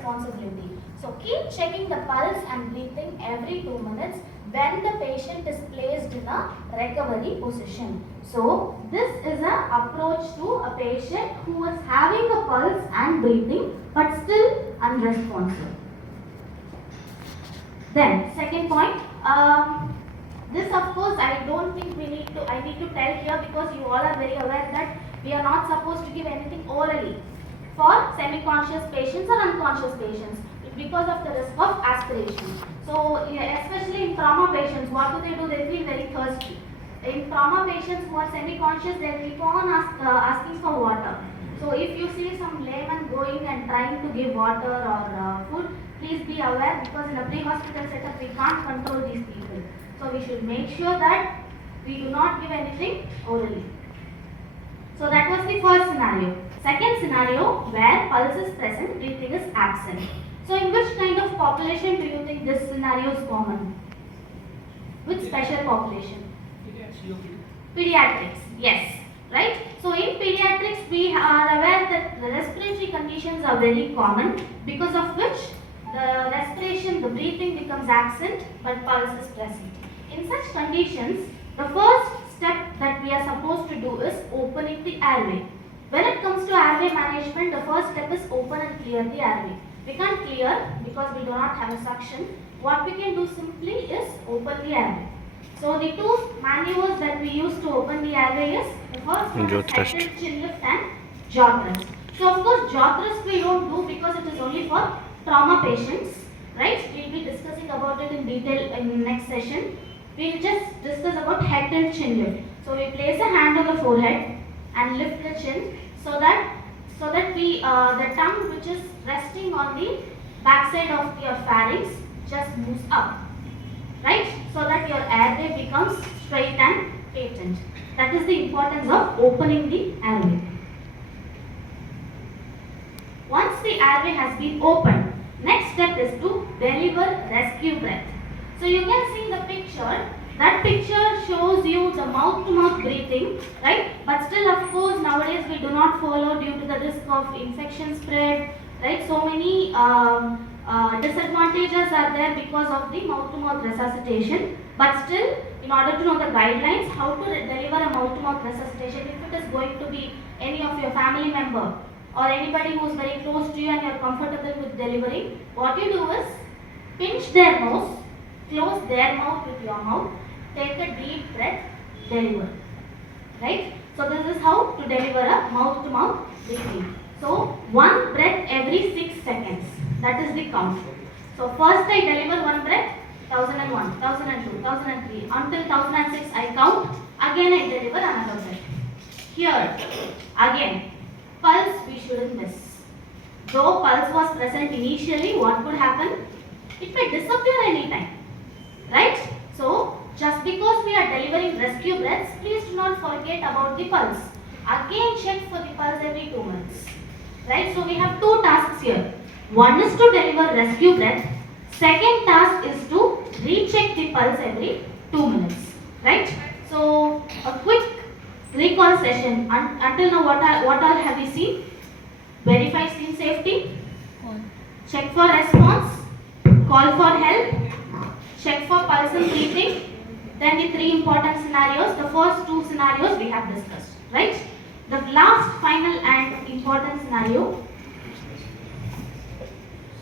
responsibility. So keep checking the pulse and breathing every 2 minutes when the patient is placed in a recovery position. So this is an approach to a patient who is having a pulse and breathing but still unresponsive. Then second point, this of course I don't think I need to tell here, because you all are very aware that we are not supposed to give anything orally for semi-conscious patients or unconscious patients because of the risk of aspiration. So especially in trauma patients, what do? They feel very thirsty. In trauma patients who are semi-conscious, they keep on asking for water. So if you see some layman going and trying to give water or food, please be aware, because in a pre-hospital setup we can't control these people. So we should make sure that we do not give anything orally. So that was the first scenario. Second scenario, where pulse is present, breathing is absent. So in which kind of population do you think this scenario is common? Which special population? Pediatrics, yes. Right? So in pediatrics, we are aware that the respiratory conditions are very common, because of which the respiration, the breathing becomes absent but pulse is present. In such conditions, the first step that we are supposed to do is opening the airway. When it comes to airway management, the first step is open and clear the airway. We can't clear because we do not have a suction. What we can do simply is open the airway. So the two maneuvers that we use to open the airway is, the first one is head tilt, chin lift and jaw thrust. So of course jaw thrust we don't do because it is only for trauma patients, right? We will be discussing about it in detail in the next session. We will just discuss about head tilt, chin lift. So we place a hand on the forehead and lift the chin so that the tongue which is resting on the backside of your pharynx just moves up, right? So that your airway becomes straight and patent. That is the importance of opening the airway. Once the airway has been opened, next step is to deliver rescue breath. So you can see the picture. That picture shows you the mouth-to-mouth breathing, right? But still, of course, nowadays we do not follow due to the risk of infection spread, right? So many disadvantages are there because of the mouth-to-mouth resuscitation. But still, in order to know the guidelines, how to deliver a mouth-to-mouth resuscitation, if it is going to be any of your family member or anybody who is very close to you and you are comfortable with delivering, what you do is pinch their nose, close their mouth with your mouth, take a deep breath, deliver. Right? So this is how to deliver a mouth-to-mouth breathing. So one breath every 6 seconds. That is the count. So first I deliver one breath, 1001, 1002, 1003. Until 1006 I count. Again I deliver another breath. Here, again, pulse we shouldn't miss. Though pulse was present initially, what could happen? It may disappear anytime. Right? So, just because we are delivering rescue breaths, please do not forget about the pulse. Again, check for the pulse every 2 minutes. Right? So, we have two tasks here. One is to deliver rescue breath. Second task is to recheck the pulse every 2 minutes. Right? So, a quick recall session. Until now, what all have we seen? Verify scene safety. Check for response. Call for help. Check for pulse and breathing. Then the three important scenarios. The first two scenarios we have discussed, right? The last, final and important scenario.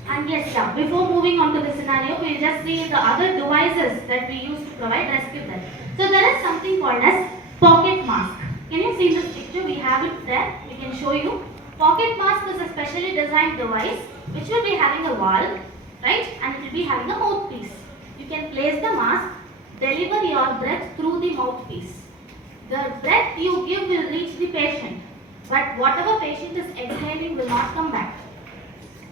And yes, before moving on to the scenario, we will just see the other devices that we use to provide rescue breath. So there is something called as pocket mask. Can you see this picture? We have it there. We can show you. Pocket mask is a specially designed device which will be having a valve, right? And it will be having a mouthpiece. You can place the mask, deliver your breath through the mouthpiece. The breath you give will reach the patient, but whatever patient is exhaling will not come back.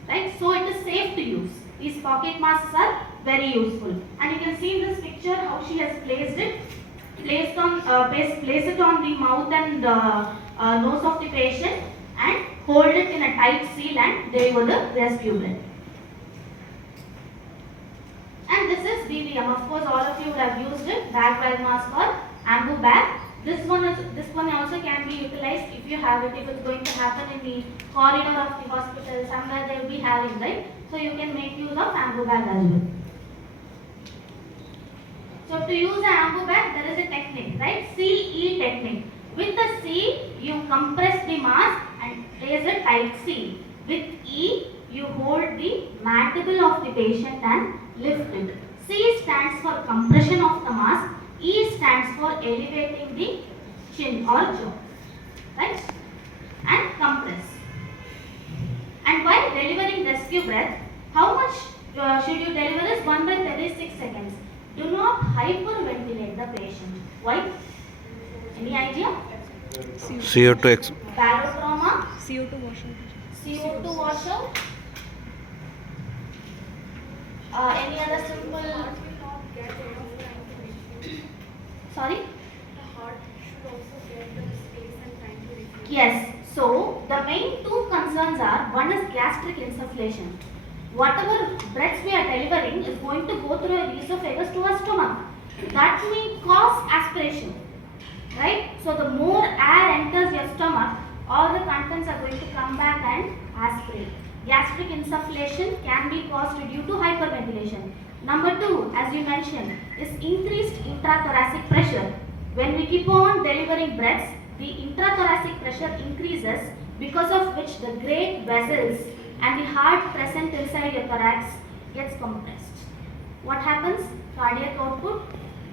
Right? So it is safe to use. These pocket masks are very useful. And you can see in this picture how she has placed it. Place it on the mouth and nose of the patient and hold it in a tight seal and deliver the rescue breath. And this is BVM. Of course, all of you would have used it. Bag mask or ambu bag. This one also can be utilized if you have it. If it's going to happen in the corridor of the hospital, somewhere they will be having, right? So you can make use of ambu bag as well. So to use an ambu bag, there is a technique, right? CE technique. With the C, you compress the mask and place a tight seal. With E, you hold the mandible of the patient and lift it. C stands for compression of the mask. E stands for elevating the chin or jaw, right? And compress. And while delivering rescue breath, how much should you deliver is 1 by 36 seconds. Do not hyperventilate the patient. Why? Any idea? CO2 Barotrauma, CO2 washout. CO2 washout. Any other simple? Sorry? The heart should also get the space and time to refill. Yes. So the main two concerns are, one is gastric insufflation. Whatever breaths we are delivering is going to go through a esophagus to our stomach. That may cause aspiration, right? So the more air enters your stomach, all the contents are going to come back and aspirate. Gastric insufflation can be caused due to hyperventilation. Number two, as you mentioned, is increased intrathoracic pressure. When we keep on delivering breaths, the intrathoracic pressure increases, because of which the great vessels and the heart present inside your thorax gets compressed. What happens? Cardiac output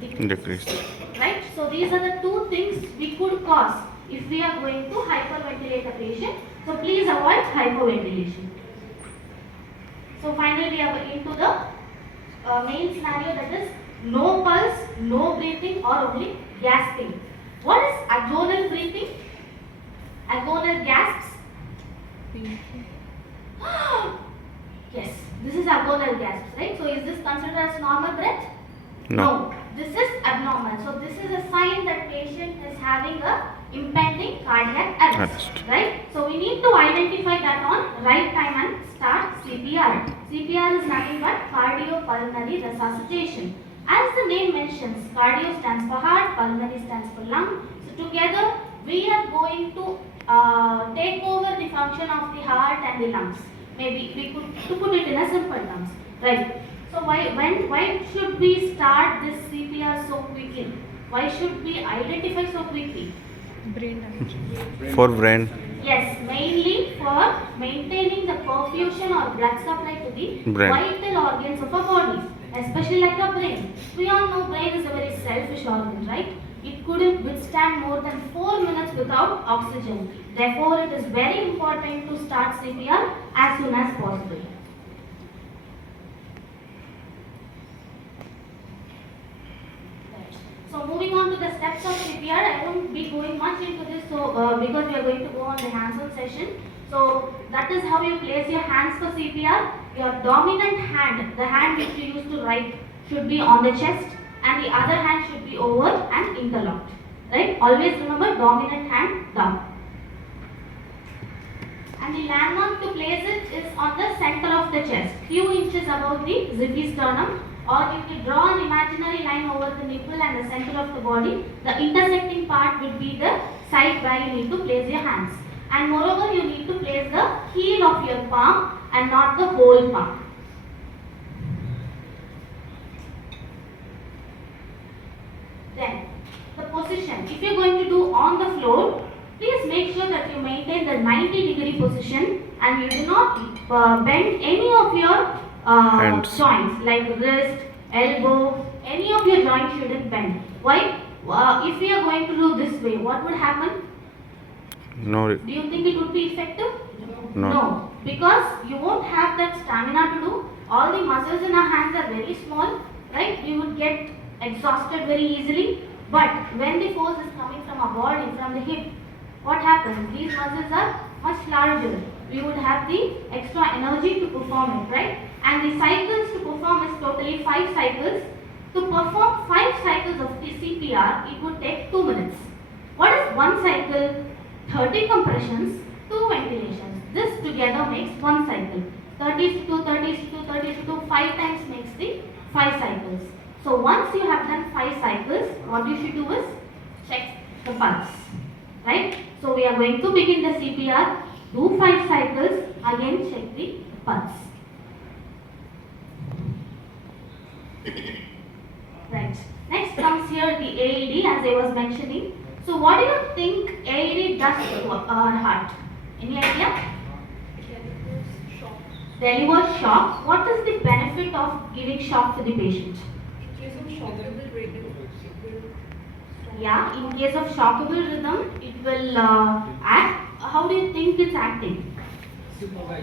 decreases. Right? So these are the two things we could cause if we are going to hyperventilate a patient. So please avoid hyperventilation. So finally we are into the main scenario, that is no pulse, no breathing or only gasping. What is agonal breathing? Agonal gasps? Yes, this is agonal gasps, right? So is this considered as normal breath? No. This is abnormal. So this is a sign that patient is having a impending cardiac arrest, right? So we need to identify that on right time and start CPR. CPR is nothing but cardiopulmonary resuscitation. As the name mentions, cardio stands for heart, pulmonary stands for lung. So together we are going to take over the function of the heart and the lungs. Maybe we could to put it in a simple terms, right? So why should we start this CPR so quickly? Why should we identify so quickly? Brain damage. For brain. Yes, mainly for maintaining the perfusion or blood supply to the Brain. vital organs of our body, especially like our brain. We all know brain is a very selfish organ, right? It couldn't withstand more than 4 minutes without oxygen. Therefore, it is very important to start CPR as soon as possible. So moving on to the steps of CPR, I won't be going much into this, so because we are going to go on the hands-on session. So that is how you place your hands for CPR. Your dominant hand, the hand which you use to write, should be on the chest, and the other hand should be over and interlocked. Right? Always remember dominant hand down. And the landmark to place it is on the center of the chest, few inches above the xiphisternum. Or if you draw an imaginary line over the nipple and the center of the body, the intersecting part will be the side where you need to place your hands. And moreover, you need to place the heel of your palm and not the whole palm. Then, the position. If you are going to do on the floor, please make sure that you maintain the 90-degree position and you do not bend any of your joints like wrist, elbow, any of your joints shouldn't bend. Why? If we are going to do this way, what would happen? No. Do you think it would be effective? No. Because you won't have that stamina to do. All the muscles in our hands are very small, right? We would get exhausted very easily. But when the force is coming from our body, from the hip, what happens? These muscles are much larger. We would have the extra energy to perform it, right? And the cycles to perform is totally 5 cycles. To perform 5 cycles of the CPR, it would take 2 minutes. What is one cycle? 30 compressions, 2 ventilations. This together makes 1 cycle. 30 to 2, 30 to 2, 30 to 2, 5 times makes the 5 cycles. So once you have done 5 cycles, what you should do is check the pulse. Right? So we are going to begin the CPR. Do 5 cycles. Again check the pulse. Right. Next comes here the AED, as I was mentioning. So what do you think AED does to our heart? Any idea? Delivers shock. Deliver shock. What is the benefit of giving shock to the patient? In case of shockable rhythm, it will stop. Yeah, in case of shockable rhythm, it will act. How do you think it's acting? Stop the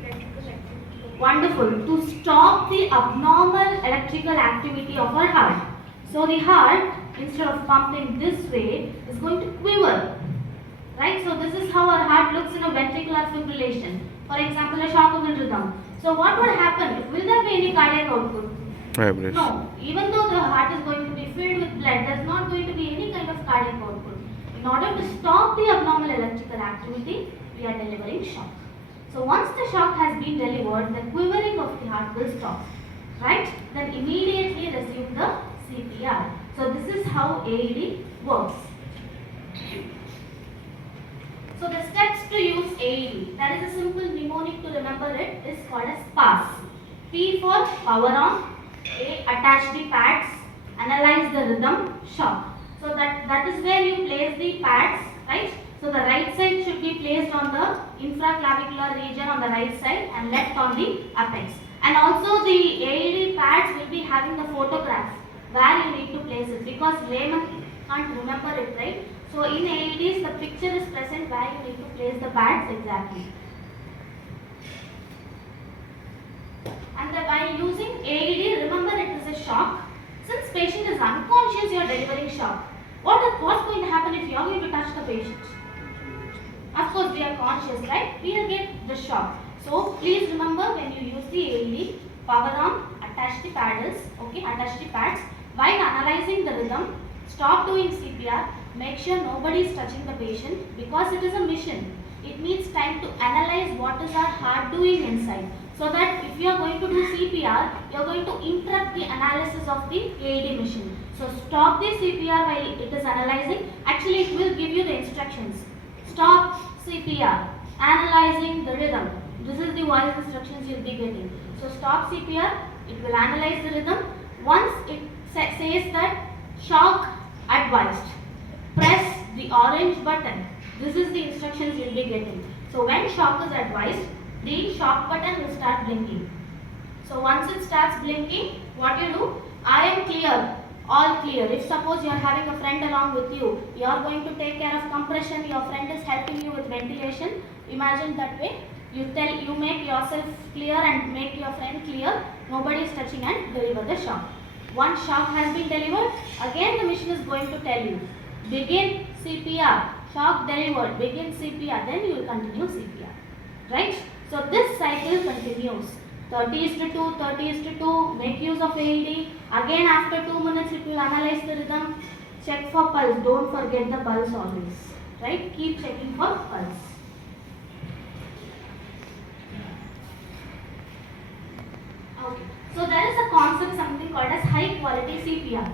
electrical activity of Wonderful. To stop the abnormal electrical activity of our heart. So the heart, instead of pumping this way, is going to quiver. Right? So this is how our heart looks in a ventricular fibrillation. For example, a shockable rhythm. So what would happen? Will there be any cardiac output? Vibration. No. Even though the heart is going to be filled with blood, there's not going to be any kind of cardiac output. In order to stop the abnormal electrical activity, we are delivering shock. So once the shock has been delivered, the quivering of the heart will stop. Right? Then immediately resume the CPR. So this is how AED works. So the steps to use AED, there is a simple mnemonic to remember it, is called as PASS. P for power on, A, attach the pads, analyze the rhythm, shock. So that is where you place the pads, right? So the right side should be placed on the infraclavicular region on the right side and left on the apex. And also the AED pads will be having the photograph where you need to place it, because layman can't remember it, right? So in AEDs the picture is present where you need to place the pads exactly. And while using AED, remember it is a shock. Since patient is unconscious, you are delivering shock. What's going to happen if you are going to touch the patient? Of course, we are conscious, right? We will get the shock. So please remember, when you use the AED, power on, attach the paddles, okay, attach the pads. While analyzing the rhythm, stop doing CPR. Make sure nobody is touching the patient, because it is a mission. It needs time to analyze what is our heart doing inside. So that if you are going to do CPR, you are going to interrupt the analysis of the AED mission. So stop the CPR while it is analyzing. Actually, it will give you the instructions. Stop CPR, analyzing the rhythm. This is the voice instructions you will be getting. So stop CPR, it will analyze the rhythm. Once it says that shock advised, press the orange button. This is the instructions you will be getting. So when shock is advised, the shock button will start blinking. So once it starts blinking, what you do? I am clear, all clear. If suppose you are having a friend along with you, you are going to take care of compression, your friend is helping you with ventilation. Imagine that way. You make yourself clear and make your friend clear. Nobody is touching and deliver the shock. Once shock has been delivered, again the machine is going to tell you, begin CPR, shock delivered, begin CPR, then you will continue CPR. Right? So this cycle continues. 30:2, 30:2, make use of AED. Again after 2 minutes it will analyze the rhythm. Check for pulse, don't forget the pulse always. Right? Keep checking for pulse. Okay. So there is a concept, something called as high quality CPR.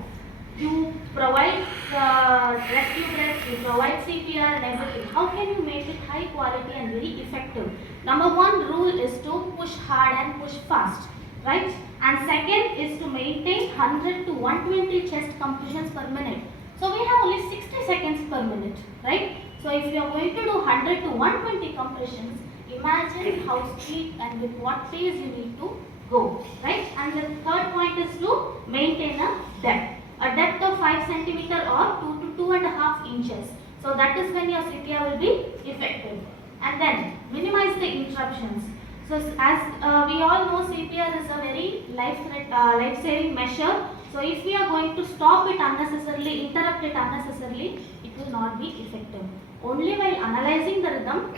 You provide rescue breath, you provide CPR and everything. How can you make it high quality and very effective? Number one rule is to push hard and push fast, right? And second is to maintain 100 to 120 chest compressions per minute. So we have only 60 seconds per minute, right? So if you are going to do 100 to 120 compressions, imagine how speed and with what pace you need to go, right? And the third point is to maintain a depth of 5 centimeter or 2 to 2.5 inches. So that is when your CPR will be effective. And then minimize the interruptions. So as we all know, CPR is a very life-saving measure. So if we are going to stop it unnecessarily, interrupt it unnecessarily, it will not be effective. Only while analyzing the rhythm,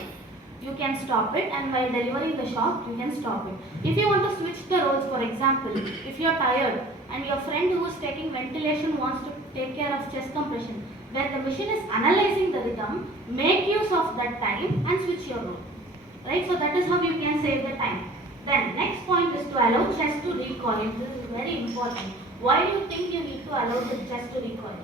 you can stop it, and while delivering the shock, you can stop it. If you want to switch the roles, for example, if you are tired and your friend who is taking ventilation wants to take care of chest compression, where the machine is analyzing the rhythm, make use of that time and switch your role. Right? So that is how you can save the time. Then next point is to allow chest to recoil. This is very important. Why do you think you need to allow the chest to recoil?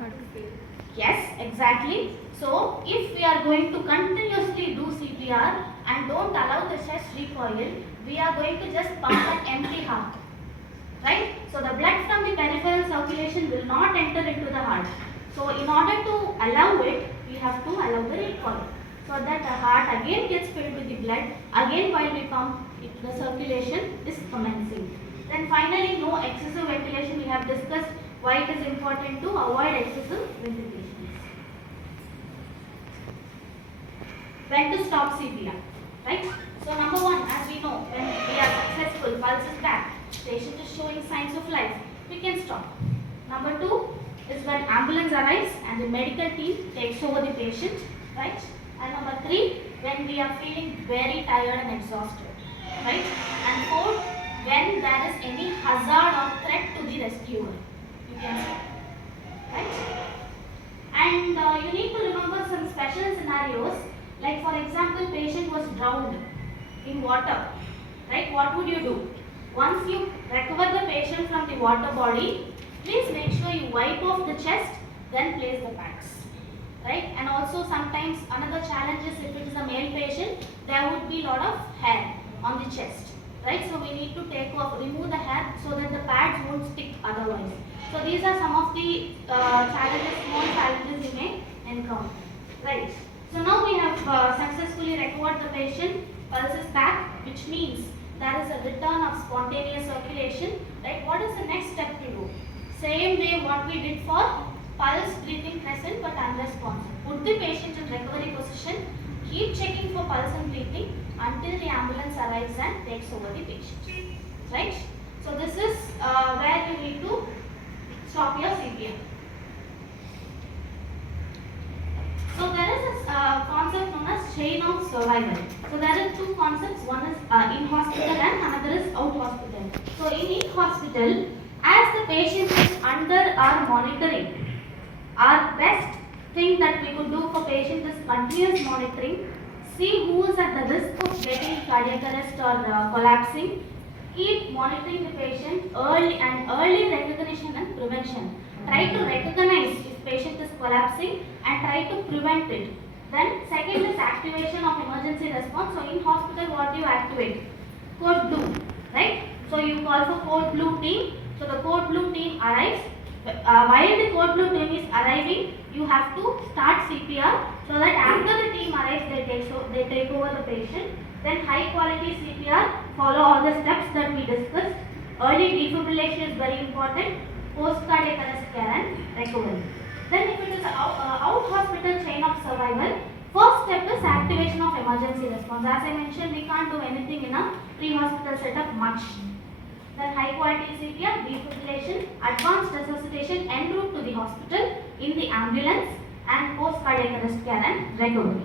hard to fail. Yes, exactly. So, if we are going to continuously do CPR and don't allow the chest recoil, we are going to just pump an empty heart. Right? So, the blood from the peripheral circulation will not enter into the heart. So, in order to allow it, we have to allow the recoil. So that the heart again gets filled with the blood. Again, while we pump, the circulation is commencing. Then finally, no excessive ventilation. We have discussed why it is important to avoid excessive ventilation. When to stop CPR, right? So number one, as we know, when we are successful, pulse is back, patient is showing signs of life, we can stop. Number two is when ambulance arrives and the medical team takes over the patient, right? And number three, when we are feeling very tired and exhausted, right? And fourth, when there is any hazard or threat to the rescuer, you can stop, right? And you need to remember some special scenarios. Like for example, patient was drowned in water, right? What would you do? Once you recover the patient from the water body, please make sure you wipe off the chest, then place the pads, right? And also sometimes another challenge is if it is a male patient, there would be a lot of hair on the chest, right? So we need to remove the hair so that the pads won't stick otherwise. So these are some of the challenges, small challenges you may encounter, right? So now we have successfully recovered the patient, pulse is back, which means there is a return of spontaneous circulation, right? What is the next step to do? Same way what we did for pulse, breathing present but unresponsive. Put the patient in recovery position, keep checking for pulse and breathing until the ambulance arrives and takes over the patient, right? So this is where you need to stop your CPR. So there is a concept known as chain of survival. So there are two concepts, one is in hospital and another is out hospital. So in hospital, as the patient is under our monitoring, our best thing that we could do for patient is continuous monitoring, see who is at the risk of getting cardiac arrest or collapsing, keep monitoring the patient early recognition and prevention. Try to recognize if patient is collapsing and try to prevent it. Then second is activation of emergency response. So in hospital, what do you activate? Code blue, right? So you call for code blue team. So the code blue team arrives. While the code blue team is arriving, you have to start CPR so that after the team arrives, they take over the patient. Then high quality CPR, follow all the steps that we discussed. Early defibrillation is very important. Post cardiac arrest care and recovery. Then if it is out hospital chain of survival, first step is activation of emergency response. As I mentioned, we can't do anything in a pre-hospital setup much. Then high quality CPR, defibrillation, advanced resuscitation en route to the hospital, in the ambulance, and post cardiac arrest care and recovery.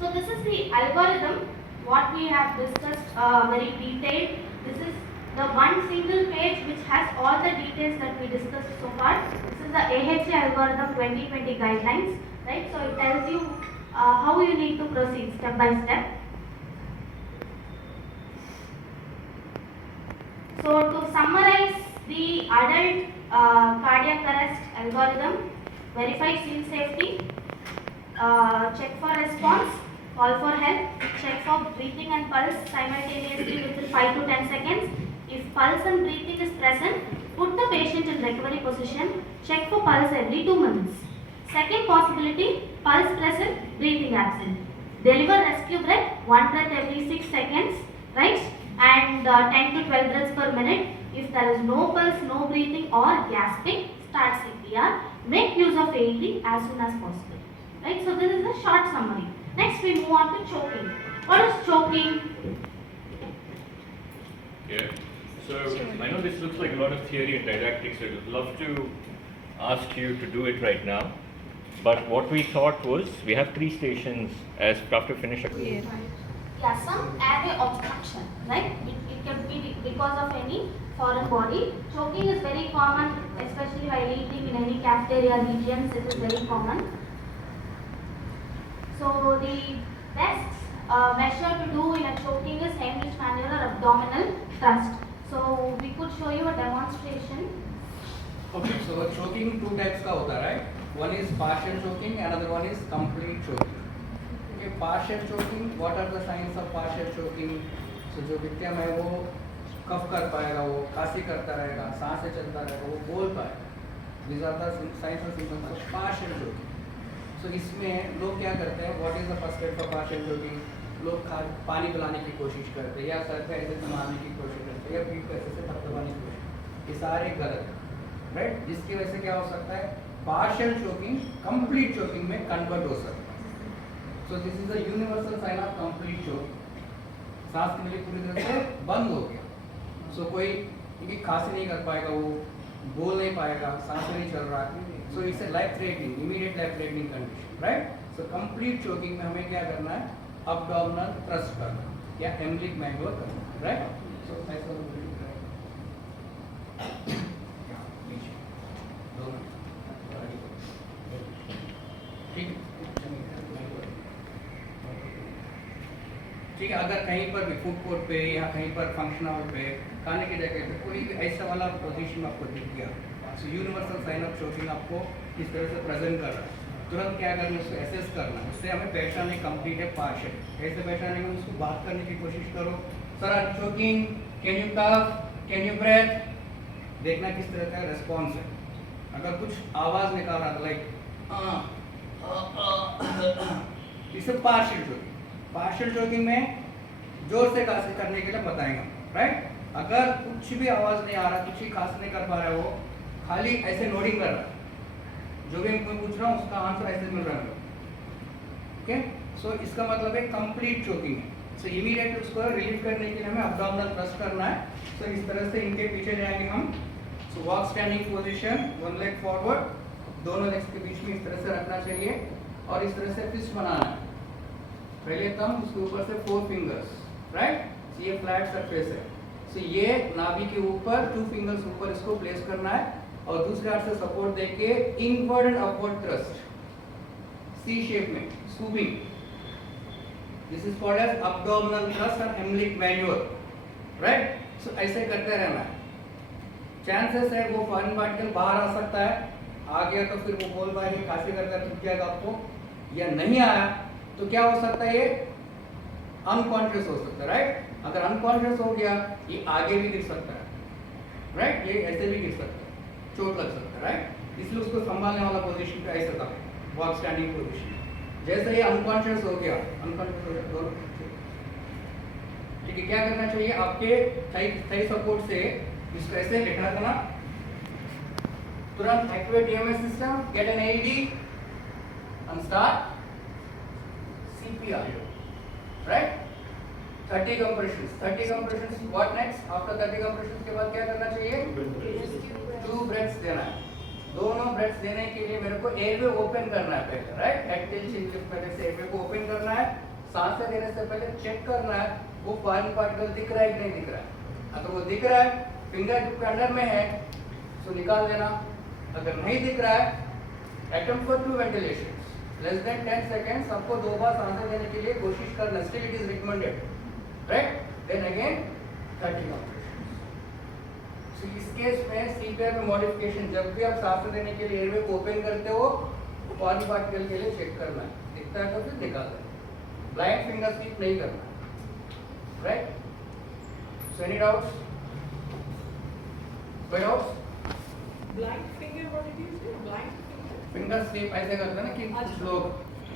So this is the algorithm what we have discussed very detailed. This is the one single page which has all the details that we discussed so far. This is the AHA algorithm 2020 guidelines, right? So it tells you how you need to proceed step by step. So to summarize the adult cardiac arrest algorithm, verify seal safety, check for response, call for help, check for breathing and pulse simultaneously within 5 to 10 seconds. If pulse and breathing is present, put the patient in recovery position, check for pulse every 2 minutes. Second possibility, pulse present, breathing absent. Deliver rescue breath, 1 breath every 6 seconds, right? And 10 to 12 breaths per minute. If there is no pulse, no breathing or gasping, start CPR. Make use of AED as soon as possible. Right? So this is a short summary. Next we move on to choking. What is choking? Yeah. So I know this looks like a lot of theory and didactics. So I'd love to ask you to do it right now. But what we thought was we have 3 stations as after finish. Yeah, some airway obstruction, right? It can be because of any foreign body. Choking is very common, especially while eating in any cafeteria regions. It is very common. So the best measure to do in a choking is Heimlich manual or abdominal thrust. So we could show you a demonstration. Okay, so choking two types का होता है, right? One is partial choking, another one is complete choking. Okay, partial choking. What are the signs of partial choking? So जो victim है वो कफ कर पाएगा, वो खांसी करता रहेगा, सांसें चलता रहेगा, वो बोल पाएगा. These are the signs and symptoms of partial choking. So इसमें लोग क्या करते हैं? What is the first step for partial choking? लोग पानी पिलाने की कोशिश करते हैं, या सर पे ऐसे थमाने की कोशिश करते हैं, या पीठ पे ऐसे से थपथपाने की कोशिश. ये सारे गलत है, राइट? जिसकी वजह से क्या हो सकता है? पार्शियल चोकिंग कंप्लीट चोकिंग में कन्वर्ट हो सकता है. So this is the universal sign of complete choking. सांस के लिए पूरी तरह से बंद हो गया. सो कोई क्योंकि खांसी नहीं कर पाएगा, वो बोल नहीं पाएगा, सांस नहीं चल रहा. So it's a life threatening, immediate life threatening condition, right? So complete choking में हमें क्या करना है? अब्डोमिनल थ्रस्ट करना या हेमलिक मैनुअल करना, राइट? सो ऐसा ठीक है. अगर कहीं पर भी फूड कोर्ट पे या कहीं पर फंक्शन हॉल पे खाने की जगह पे कोई भी ऐसा वाला पोजीशन आपको दिख गया, so universal sign of choking आपको इस तरह से प्रेजेंट कर रहा है, तुरंत क्या करना है? उसको एसेस करना है. उससे हमें पहचानने कंप्लीट है पार्शियल. कैसे पहचानने में? उसको बात करने की कोशिश करो. Sir I am choking, can you cough, can you breathe. देखना किस तरह का रेस्पॉन्स है. अगर कुछ आवाज निकाल रहा था लाइक इसे पार्शियल चोकिंग. पार्शियल चोकिंग में जोर से खांसी करने के लिए बताएंगे, राइट? अगर कुछ भी आवाज नहीं आ रहा, कुछ ही खांसी नहीं कर पा रहा है, वो खाली ऐसे नोडिंग कर रहा है, जो भी मैं पूछ रहा हूँ उसका आंसर ऐसे मिल रहा है. ओके, सो इसका मतलब है कंप्लीट चोकिंग है. सो इमीडिएट उसको रिलीव करने के लिए हमें अब्डोमिनल थ्रस्ट करना है. सो इस तरह से इनके पीछे जाएंगे हम. So walk standing position, one leg forward, दोनों लेग्स के बीच में इस तरह से रखना चाहिए और इस तरह से फिस्ट बनाना है. पहले थंब, उसके ऊपर से 4 फिंगर्स, राइट? ये फ्लैट सरफेस है. सो ये नाभि के ऊपर 2 फिंगर्स ऊपर इसको प्लेस करना है और दूसरे हाथ से सपोर्ट देके inward and upward thrust C shape में scooping. This is called as abdominal thrust और हेमलिक मैन्यूअल, राइट? सो ऐसे करते रहना है. चांसेस है वो फॉरेन पार्टिकल बाहर आ सकता है. आ गया तो फिर वो बोल पाएंगे, खांसी करके टूट जाएगा आपको, या नहीं आया तो क्या हो सकता है? ये अनकॉन्शियस हो सकता है, राइट? अगर अनकॉन्शियस हो गया, ये आगे भी गिर सकता है, राइट? ये ऐसे भी गिर सकता है, चोट लग सकता है, राइट? इसलिए उसको संभालने वाला पोजीशन पे ऐसा था, वॉक स्टैंडिंग पोजीशन. जैसे ये अनकॉन्शियस हो गया, ठीक है, क्या करना चाहिए? आपके थाई सपोर्ट से इसको ऐसे लेटा देना. तुरंत activate EMS system, get an AED and start CPR, right? 30 compressions. 30 compressions. What next? After 30 compressions के बाद क्या करना चाहिए? 2 breaths देना है. दोनों breaths देने के लिए मेरे को एयरवे ओपन करना है पहले, right? एक्टिव चिन लिफ्ट करने से एयरवे को ओपन करना है. सांसें देने से पहले चेक करना है वो फॉरेन पार्टिकल दिख रहा है कि नहीं दिख रहा है. अगर वो दिख रहा है, फिंगर टिप के अंदर में है, तो निकाल देना. अगर नहीं दिख रहा है, attempt for 2 ventilations. Less than 10 seconds आपको 2 बार सांसें देने के लिए कोशिश करना. Still it is recommended, right? Then again 30 compressions. So इस केस में CPR में मॉडिफिकेशन, जब भी आप सांसें देने के लिए एयरवे को ओपन करते हो, फॉरेन पार्टिकल के लिए चेक करना है. दिखता है तो फिर निकाल देना. ब्लाइंड फिंगर स्वीप नहीं करना, right? So any doubts? कोई doubts? Blind finger, what did you say? Blind finger? Finger sweep ऐसे करते हैं ना कि कुछ लोग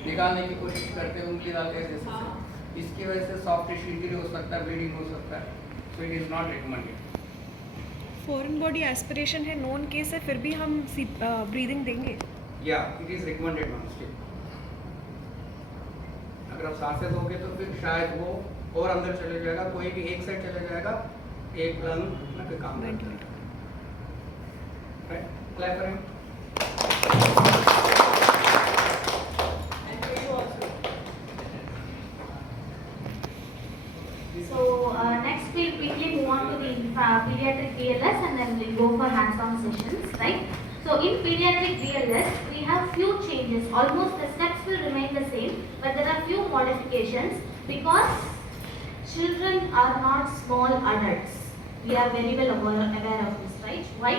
निकालने की कोशिश करते हैं, उंगली डालते हैं जैसे. हाँ. इसकी वजह से सॉफ्ट टिश्यू इंजरी हो सकता है, ब्लीडिंग हो सकता है. So it is not recommended. Foreign body aspiration है, नॉन केस है, फिर भी हम ब्रीदिंग देंगे? या it is recommended ma'am. Still अगर आप सांसें दोगे तो फिर शायद वो और अंदर चले जाएगा, कोई भी एक साइड चले जाएगा, एक लंग ना फिर काम करेगा. राइट? क्लैप करें. And for you also. So next we'll quickly move on to the pediatric BLS and then we'll go for hands-on sessions, right? So in pediatric BLS we have few changes. Almost the steps will remain the same, but there are few modifications because children are not small adults. We are very well aware of this, right? Why?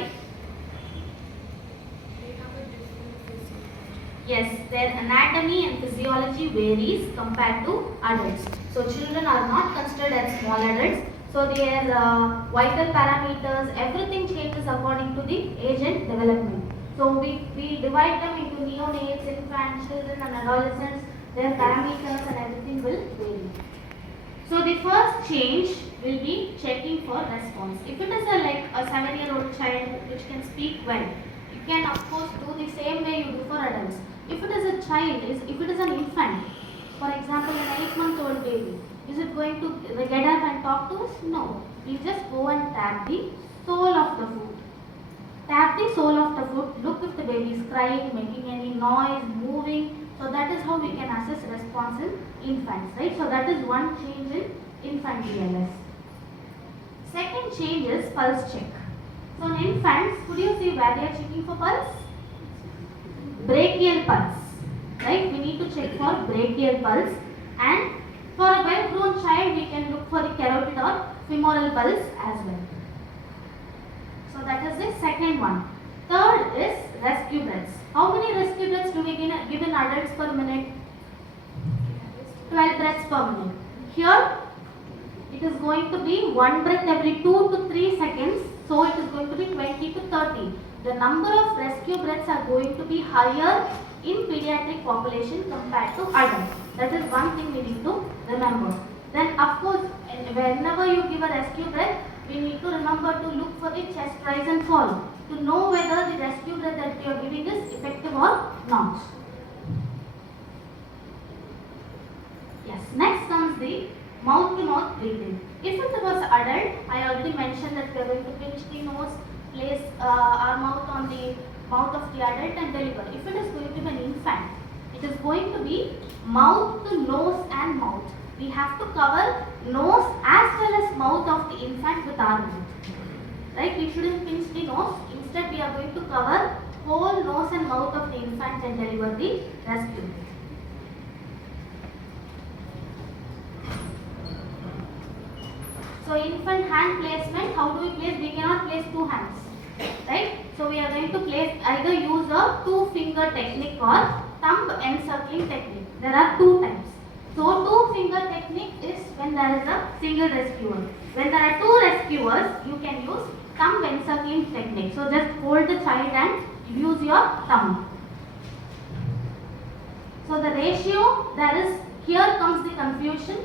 Yes, their anatomy and physiology varies compared to adults. So children are not considered as small adults. So their vital parameters, everything changes according to the age and development. So we divide them into neonates, infants, children and adolescents. Their parameters and everything will vary. So the first change will be checking for response. If it is like a 7-year-old child which can speak well, you can of course do the same way you do for adults. If it is a child, if it is an infant, for example an 8-month-old baby, is it going to get up and talk to us? No. We just go and tap the sole of the foot. Tap the sole of the foot, look if the baby is crying, making any noise, moving. So that is how we can assess response in infants, right? So that is one change in infant BLS. Second change is pulse check. So in infants, could you see where they are checking for pulse? Brachial pulse, right? We need to check for brachial pulse, and for a well-grown child, we can look for the carotid or femoral pulse as well. So that is the second one. Third is rescue breaths. How many rescue breaths do we give in adults per minute? 12 breaths per minute. Here, it is going to be one breath every 2 to 3 seconds. So it is going to be 20 to 30. The number of rescue breaths are going to be higher in pediatric population compared to adults. That is one thing we need to remember. Then of course, whenever you give a rescue breath, we need to remember to look for the chest rise and fall to know whether the rescue breath that you are giving is effective or not. Yes, next comes the mouth-to-mouth breathing. If it was adult, I already mentioned that we are going to pinch the nose, place our mouth on the mouth of the adult and deliver. If it is going to be an infant, it is going to be mouth to nose and mouth. We have to cover nose as well as mouth of the infant with our mouth. Right? We shouldn't pinch the nose. Instead, we are going to cover whole nose and mouth of the infant and deliver the rescue. So infant hand placement, how do we place? We cannot place two hands, right? So we are going to place, either use a 2-finger technique or thumb encircling technique. There are two types. So 2-finger technique is when there is a single rescuer. When there are two rescuers, you can use thumb encircling technique. So just hold the child and use your thumb. So the ratio, here comes the confusion.